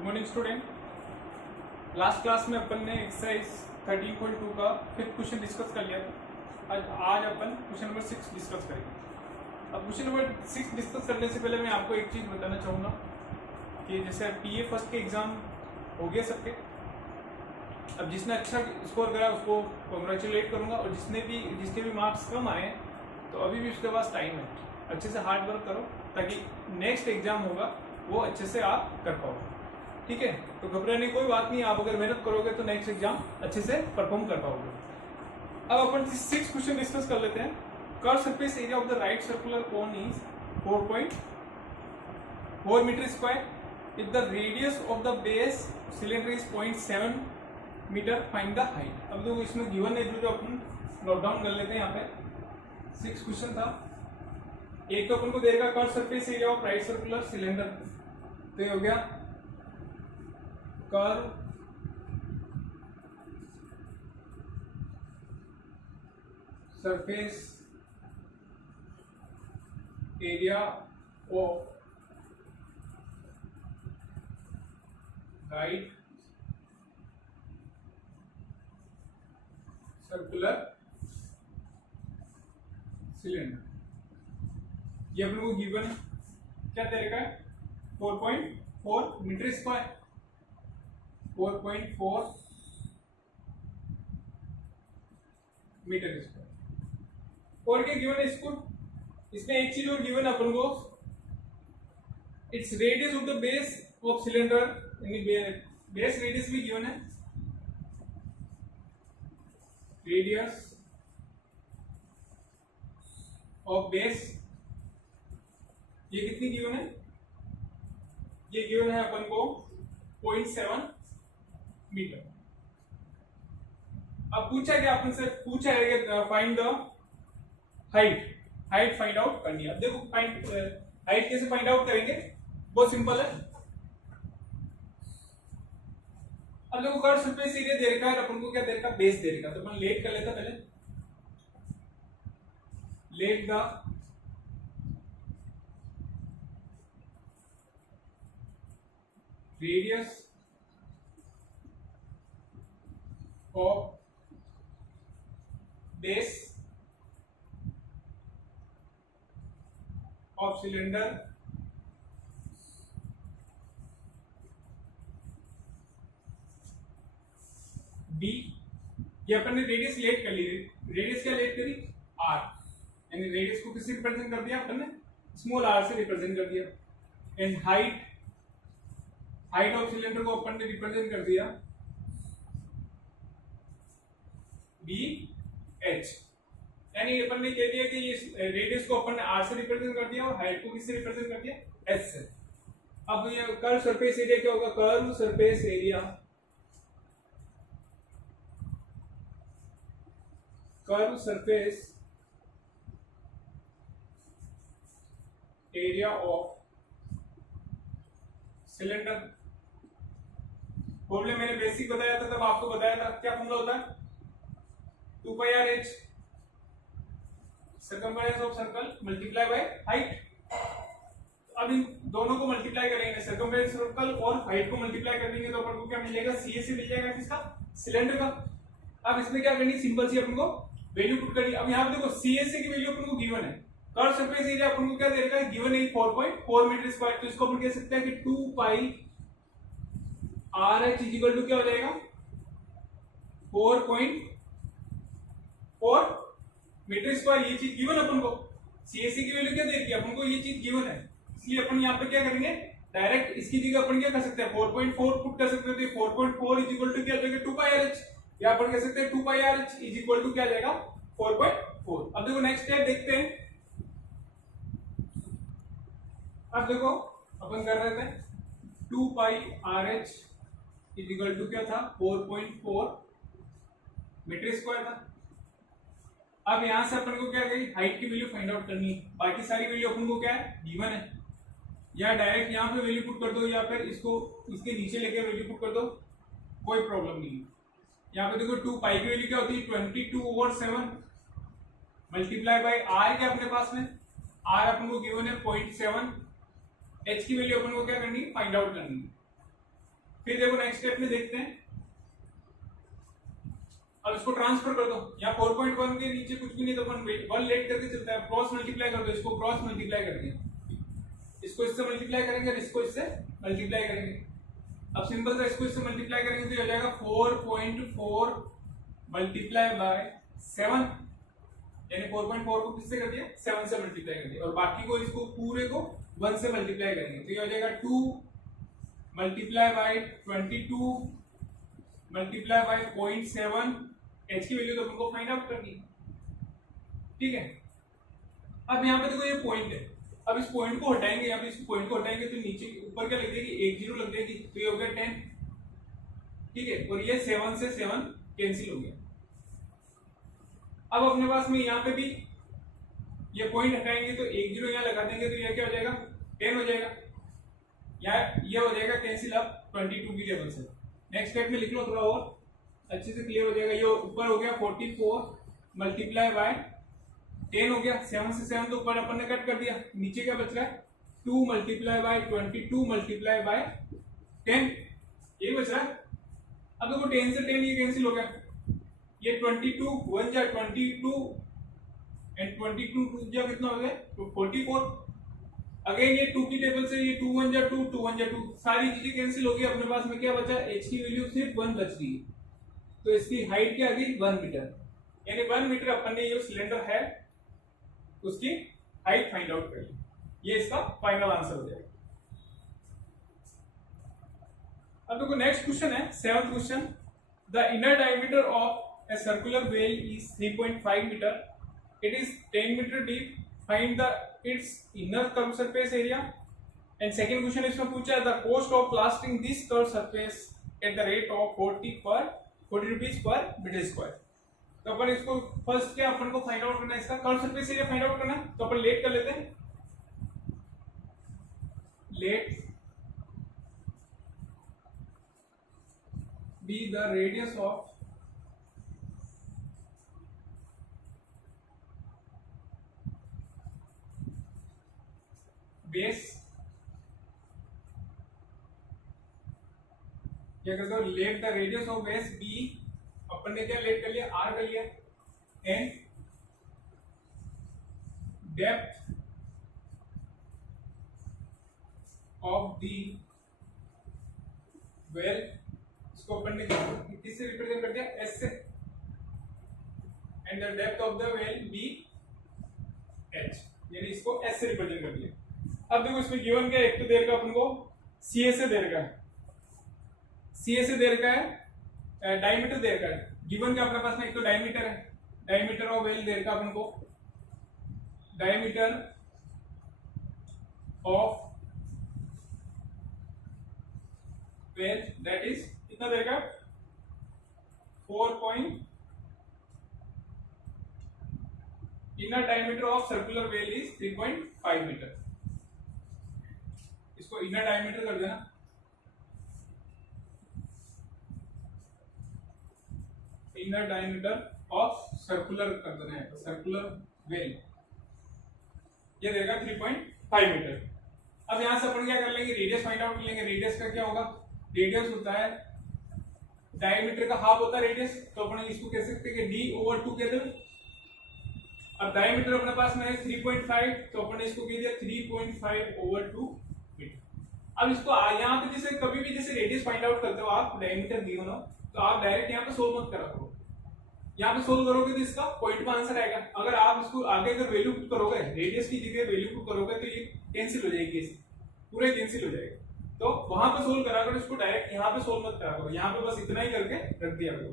Good morning student. Last class में अपन ने exercise 13.2 का फिफ्थ क्वेश्चन डिस्कस कर लिया था। आज अपन क्वेश्चन नंबर 6 डिस्कस करेंगे। अब क्वेश्चन नंबर 6 डिस्कस करने से पहले मैं आपको एक चीज़ बताना चाहूँगा कि जैसे पीए फर्स्ट के एग्ज़ाम हो गए सबके। अब जिसने अच्छा स्कोर करा उसको कॉन्ग्रेचुलेट करूँगा, और जिसके भी मार्क्स कम आए तो अभी भी उसके पास टाइम है। अच्छे से हार्ड वर्क करो ताकि नेक्स्ट एग्जाम होगा वो अच्छे से आप कर पाओगे। ठीक है, तो घबराने की कोई बात नहीं। आप अगर मेहनत करोगे तो नेक्स्ट एग्जाम अच्छे से परफॉर्म कर पाओगे। अब अपन 6 क्वेश्चन डिस्कस कर लेते हैं। Curve surface area of the right circular cone is 4.4 metre square if the radius of the base cylinder is 0.7 metre, find the height. अब लोग इसमें गिवन है जो अपन नोट डाउन कर लेते हैं। यहाँ पे 6 क्वेश्चन था। एक तो अपन को देगा curve surface area of right circular cylinder, तो ये हो गया curve surface area of right circular cylinder. ये अपन को गिवन क्या दे रखा है 4.4 मीटर स्क्वायर, 4.4 मीटर स्क्वायर। और क्या गिवन है इसको? इसमें एक चीज और गिवन है अपन को, its radius of the base of cylinder, base radius भी गिवन है। रेडियस ऑफ बेस ये कितनी गिवन है? ये गिवन है अपन को 0.7 मीटर। अब पूछा क्या अपन से? पूछा है कि find the height. Height find out करनी है। अब देखो हाइट कैसे फाइंड आउट करेंगे, बहुत सिंपल है। अब देखो कर्व सरफेस एरिया दे रखा है, अपन को क्या दे रखा? बेस दे रखा। तो अपन लेट कर लेता पहले। Let the radius of base of cylinder be. ये अपन ने रेडियस लेट कर ली। रेडियस क्या लेट करी? आर, यानी रेडियस को किससे रिप्रेजेंट कर दिया अपन ने? स्मॉल आर से रिप्रेजेंट कर दिया। And height, height of cylinder को अपन ने रिप्रेजेंट कर दिया बी एच, यानी अपन ने कह दिया कि ये रेडियस को अपन ने आर से रिप्रेजेंट कर दिया और हाइट को किससे रिप्रेजेंट कर दिया? एच से। अब ये कर्व सरफेस एरिया क्या होगा? Curve surface area, curve surface area of cylinder. Problem मैंने बेसिक बताया था, तब आपको बताया था क्या फॉर्मूला होता है? 2 pi R H circumference of circle multiply by height. अब इन दोनों को मल्टीप्लाई करेंगे, सर्कमफरेंस सर्कल और हाइट को मल्टीप्लाई कर देंगे, तो अपन को क्या मिलेगा? सीएसी मिल जाएगा किसका? सिलेंडर का। अब इसमें क्या करनी? सिंपल सी अपन को वैल्यू पुट करनी। अब यहाँ पे देखो सीएसी की वैल्यू अपन को गिवन है। कर्व सरफेस एरिया अपन को क्या दे रखा है? गिवन है 4.4 मीटर स्क्वायर। तो इसको अपन कह सकते हैं कि 2 pi R H equal to क्या हो जाएगा? 4.4 मीटर स्क्वायर। ये चीज गिवन अपन को। सीएससी की वैल्यू क्या दे रखी है अपन को? ये चीज गिवन है, इसलिए अपन यहाँ पे क्या करेंगे? डायरेक्ट इसकी जगह अपन क्या कर सकते हैं? 4.4 पुट कर सकते हैं। 4.4 इज इक्वल टू क्या हो जाएगा? 2 पाई आर एच। या अपन कह सकते हैं 2 pi R H is equal to क्या जाएगा? 4.4। अब देखो नेक्स्ट स्टेप देखते हैं। अब देखो अपन कर रहे थे 2 pi R H is equal to क्या था? 4.4 मीटर स्क्वायर था। अब यहां से अपन को क्या करी? हाइट की वैल्यू फाइंड आउट करनी है। बाकी सारी वैल्यू अपन को क्या है? गिवन है। या डायरेक्ट यहाँ पे वैल्यू पुट कर दो, या फिर इसको इसके नीचे लेके वैल्यू पुट कर दो, कोई प्रॉब्लम नहीं है। यहाँ पे देखो 2 पाई की वैल्यू क्या होती है? 22/7 मल्टीप्लाई बाई आर क्या अपने पास में? आर अपन को गिवन है 0.7। एच की वैल्यू अपन को क्या करनी है? फाइंड आउट करनी है। फिर देखो नेक्स्ट स्टेप में देखते हैं, अब इसको ट्रांसफर कर दो, यहाँ 4.1 के नीचे कुछ भी नहीं तो वन लेट करके चलता है, क्रॉस मल्टीप्लाई कर दो, इसको क्रॉस मल्टीप्लाई कर दिया, इसको इससे मल्टीप्लाई करेंगे और इसको इससे मल्टीप्लाई करेंगे। अब सिंपल सा इसको इससे मल्टीप्लाई करेंगे तो ये हो जाएगा 4.4 मल्टीप्लाई बाय 7, यानी 4.4 को किससे कर दिया 7 से मल्टीप्लाई कर दिया, और बाकी को इसको पूरे को 1 से मल्टीप्लाई करेंगे तो ये हो जाएगा 2 multiply by 22 multiply by 0.7, h की वैल्यू तो हमको फाइंड आउट करनी है, ठीक है। अब यहाँ पे देखो ये पॉइंट है, अब इस पॉइंट को हटाएंगे, यहाँ पे इस पॉइंट को हटाएंगे तो नीचे ऊपर क्या लग जाएगी 1 0 लग जाएगी, तो ये हो गया 10, ठीक है, और ये 7 से 7 कैंसिल हो गया। अब अपने पास में यहाँ पे भी ये पॉइंट हटाएंगे तो 1 0 यहाँ लगा देंगे तो ये क्या हो जाएगा 10 हो जाएगा, यार ये हो जाएगा कैंसिल अब 22 की टेबल से। नेक्स्ट स्टेप में लिख लो थोड़ा और अच्छे से क्लियर हो जाएगा। ये ऊपर हो गया 44 मल्टीप्लाई बाय 10 हो गया, 7 से 7 तो ऊपर अपन ने कट कर दिया, नीचे क्या बच रहा है 2 मल्टीप्लाई बाय 22 मल्टीप्लाई बाय 10, ये बच रहा है। अब देखो 10 से 10 ये कैंसिल हो गया, ये 22 1 जा 22 एंड 22 2 जा कितना हो गया तो 44, अगेन ये 2 की टेबल से ये 2 1 जा 2 2 1 जा 2 सारी चीजें कैंसिल हो गई, अपने पास में क्या बचा h की वैल्यू सिर्फ 1 बच गई, तो इसकी हाइट क्या आ गई 1 मीटर, यानी 1 मीटर अपन ने ये सिलेंडर है उसकी हाइट फाइंड आउट कर ली, ये इसका फाइनल आंसर हो जाएगा। अब देखो नेक्स्ट क्वेश्चन है 7th question, the inner diameter of a circular well is 3.5 metre, it is 10 metre deep, find the its inner curve surface area. And second question इसमें पूछा है the cost of plastering this curve surface at the rate of 40 rupees per metre square. तो अपन इसको first क्या अपन को find out करना है, इसका curve surface area find out करना है, तो अपन लेट कर लेते हैं, let be the radius of base, क्या करते हो let the radius of base be, अपन ने क्या लेट कर लिया आर कर लिया, and depth of the well, इसको अपन ने किससे रिप्रेजेंट कर दिया एस से, and the depth of the well be H, यानी इसको एस से रिप्रेजेंट कर दिया। अब देखो इसमें गिवन क्या है, एक तो दे रखा अपन को सी ए से दे रखा है, सी ए से दे रखा है, डायमीटर दे रखा है, गिवन क्या अपने पास में एक तो डायमीटर है, डायमीटर ऑफ वेल दे रखा अपन को, diameter of well that is कितना दे रखा 4. Inner diameter of circular well is 3.5 metre, इसको इनर डायमीटर कर देना, इनर डायमीटर ऑफ सर्कुलर कर देना है, सर्कुलर वेल ये देगा 3.5 मीटर। अब यहां से अपन क्या कर लेंगे रेडियस फाइंड आउट कर लेंगे, रेडियस का क्या होगा, रेडियस होता है डायमीटर का हाफ होता है रेडियस, तो अपन इसको कह सकते हैं कि d/2 कह दें। अब डायमीटर अपने पास में है 3.5, तो अपन ने इसको कह दिया 3.5/2 मीटर। अब इसको यहाँ पे जैसे कभी भी जैसे रेडियस फाइंड आउट करते हो आप, डायमीटर गिवन हो तो आप डायरेक्ट यहाँ पे सोल्व मत करा करो, यहाँ पे सोल्व करोगे तो इसका पॉइंट का आंसर आएगा। अगर आप इसको आगे अगर वैल्यू पुट करोगे, रेडियस की जगह वैल्यू पुट करोगे तो ये कैंसिल हो जाएगी, पूरा कैंसिल हो जाएगा। तो वहां पे सोल्व करा करो, इसको डायरेक्ट यहाँ पे सोल्व मत करा करो, यहाँ पे बस इतना ही करके रख दिया करो।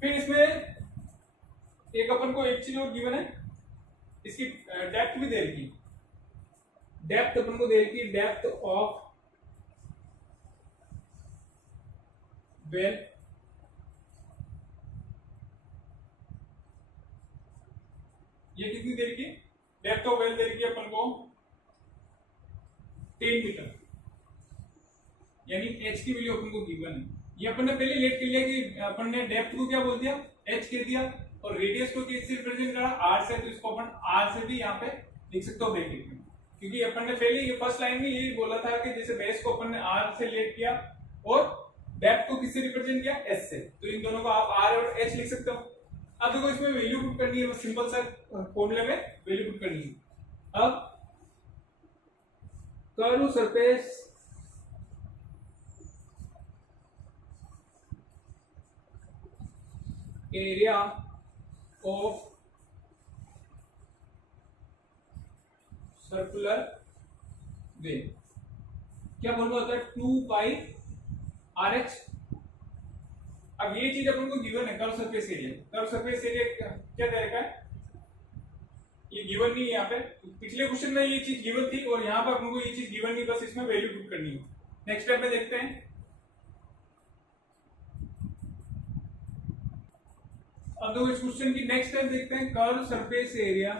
फिर इसमें एक अपन को एक चीज और गिवन है, इसकी डेप्थ भी दे रखी, डेप्थ अपन को दे रखी है, डेप्थ ऑफ वेल ये कितनी देर की डेप्थ ऑफ वेल दे रखी है अपन को 10 मीटर, यानी h की वैल्यू अपन को गिवन है। ये अपन ने पहले लेट कर लिया कि अपन ने डेप्थ को क्या बोल दिया h कह दिया, और रेडियस को किससे रिप्रेजेंट करा r से, तो इसको अपन r से भी यहाँ पे लिख सकते हो ब्रैकेट में, क्योंकि अपन ने पहले ये फर्स्ट लाइन में यही बोला था कि जैसे बेस को अपन ने r से लेट किया और डेप्थ को किससे रिप्रेजेंट किया, एस से, तो इन दोनों को आप आर और एच लिख सकते हो। अब देखो इसमें वैल्यू पुट करनी है, सिंपल सा फॉर्मूले में वैल्यू पुट करनी है। अब curve surface area of circular wave क्या फॉर्मूला होता है, 2 पाई आर एच। अब ये चीज अपन को गिवन है, curve surface area. Curve surface area क्या दे रखा है, ये गिवन नहीं है यहाँ पे। पिछले क्वेश्चन में ये चीज गिवन थी और यहाँ पर अपन को ये चीज गिवन नहीं, बस इसमें वैल्यू पुट करनी है। नेक्स्ट स्टेप में देखते हैं। अब देखो इस क्वेश्चन की नेक्स्ट स्टेप देखते हैं, curve surface area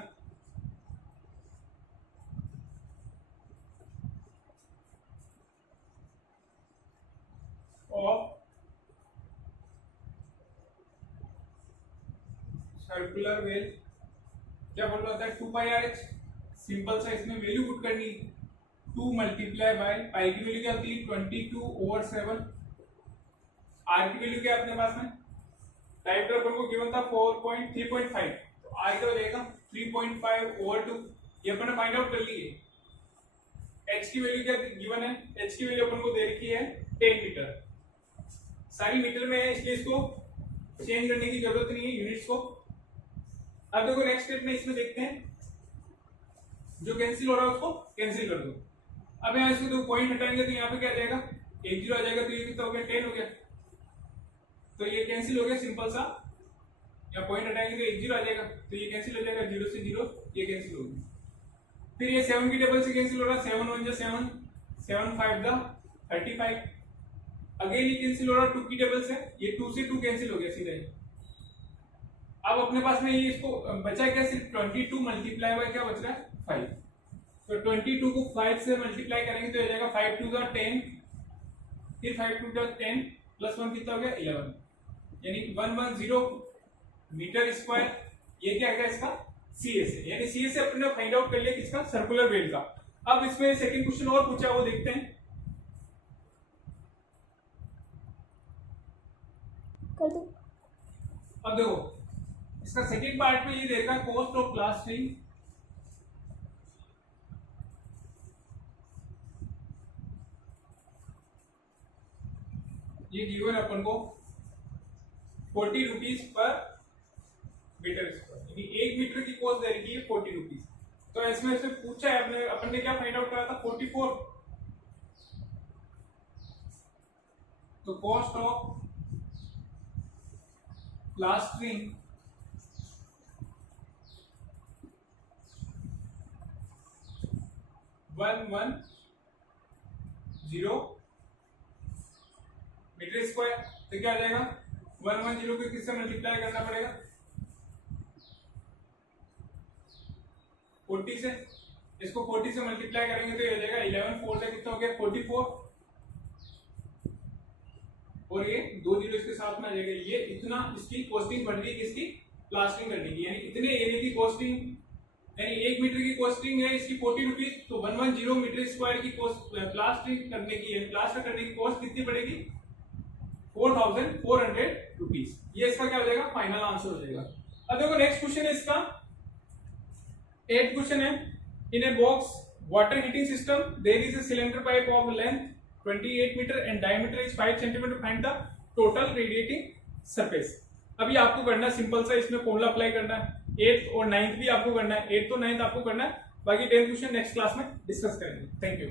of circular wave क्या बोल रहा था, 2 पाई आर एच। सिंपल सा इसमें वैल्यू पुट करनी, 2 मल्टीप्लाई बाय पाई की वैल्यू क्या होती है 22/7, आर की वैल्यू क्या है अपने पास में, टाइप अपन को गिवन था 3.5, तो आर क्या हो जाएगा 3.5/2, ये अपन ने फाइंड आउट कर ली है। एच की वैल्यू क्या गिवन है, एच की वैल्यू अपन को दे रखी है 10 मीटर, सारी मीटर में है इसलिए इसको चेंज करने की जरूरत नहीं है यूनिट्स को। अब देखो नेक्स्ट स्टेप में इसमें देखते हैं, जो कैंसिल हो रहा है उसको कैंसिल कर दो। अब यहाँ इसको दो पॉइंट हटाएंगे तो यहाँ पे क्या आ जाएगा, 1 0 आ जाएगा, तो ये कितना हो गया 10 हो गया, तो ये कैंसिल हो गया सिंपल सा। यहाँ पॉइंट हटाएंगे तो 1 0 आ जाएगा, तो ये कैंसिल हो जाएगा, 0 से 0 ये कैंसिल हो गया। फिर ये 7 की टेबल से कैंसिल हो रहा है, 7 1 7, 7 5 35, अगेन ये कैंसिल हो रहा है 2 की टेबल से, ये 2 से 2 कैंसिल हो गया सीधा ही। अब अपने पास में ये इसको बचा क्या, सिर्फ 22 मल्टीप्लाई बाय क्या बच रहा है 5, तो 22 को 5 से मल्टीप्लाई करेंगे तो हो जाएगा 5 2 10, फिर 5 2 10 प्लस 1 कितना हो गया 11, यानी 110 मीटर स्क्वायर। ये क्या है इसका सीएस है, यानी सीएस से अपने फाइंड आउट कर लिया किसका, सर्कुलर वेव का। अब इसमें सेकंड क्वेश्चन और पूछा, वो देखते हैं। कर दो। अब देखो इसका सेकंड पार्ट में ये देखा कॉस्ट ऑफ प्लास्टरिंग ये गिवन अपन को 40 रुपीज पर मीटर स्क्वायर, यानी 1 मीटर की कॉस्ट दे रखी है 40 रुपीज। तो इसमें से पूछा है अपन ने क्या फाइंड आउट करा था 44, तो cost of plastering $110 metre square, तो क्या आ जाएगा 110 को किससे मल्टीप्लाई करना पड़ेगा 40 से, इसको 40 से मल्टीप्लाई करेंगे तो ये हो जाएगा 11 4 से कितना हो गया 44, और ये 2 जीरो इसके साथ में आ जाएगा। ये इतना इसकी कॉस्टिंग बढ़ रही है किसकी, प्लास्टरिंग करने की, यानी इतने एरिया की कॉस्टिंग, यानी 1 मीटर की कॉस्टिंग है इसकी 40 रुपीज, तो 110 मीटर स्क्वायर की कॉस्ट प्लास्टरिंग करने की है, प्लास्टर करने की कॉस्ट कितनी पड़ेगी 4400 रुपीज। ये इसका क्या हो जाएगा फाइनल आंसर हो जाएगा। अब देखो नेक्स्ट क्वेश्चन है इसका 8th क्वेश्चन है, in a box water heating system there is a cylinder pipe of length 28 metre and diameter is 5 centimetre, find the total radiating surface. अभी आपको करना है सिंपल सा, इसमें फॉर्मूला अप्लाई करना है, 8th और 9th भी आपको करना है, 8th और 9th आपको करना है, बाकी 10 क्वेश्चन नेक्स्ट क्लास में डिस्कस करेंगे। Thank you.